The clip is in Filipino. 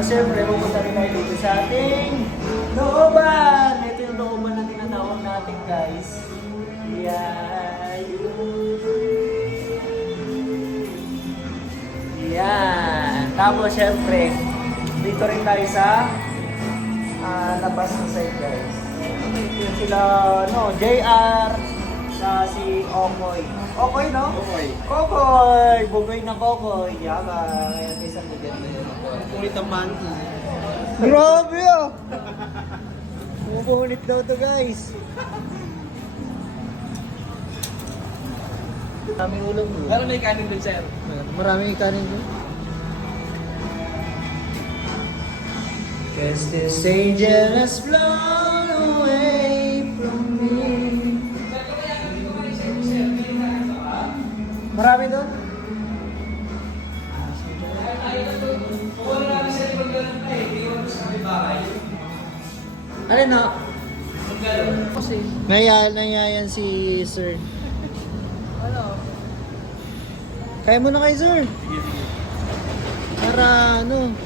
syempre, pupunta rin tayo dito sa ating looban. Ito yung looban na tinatawag natin, guys. Yan. Yan. Tapos, syempre, dito rin tayo sa ah, labas na side, guys. Yung sila, no, JR, sa si Okoy. Okoy, no? Okoy. Kokoy! Bugoy na Kokoy. Yaba. Kaya isang maganda yun. Kulit ang monkey. Grabe ah! Pupunit daw to guys. Dami ulam mo. Pero may kanin dun, sir. Maraming kanin doon. Cause this angel has flown away from me. Marami doon? Ano na? Kasi, Ngaya, nangyayang si sir. ano? Kaya mo na kay sir. Para ano,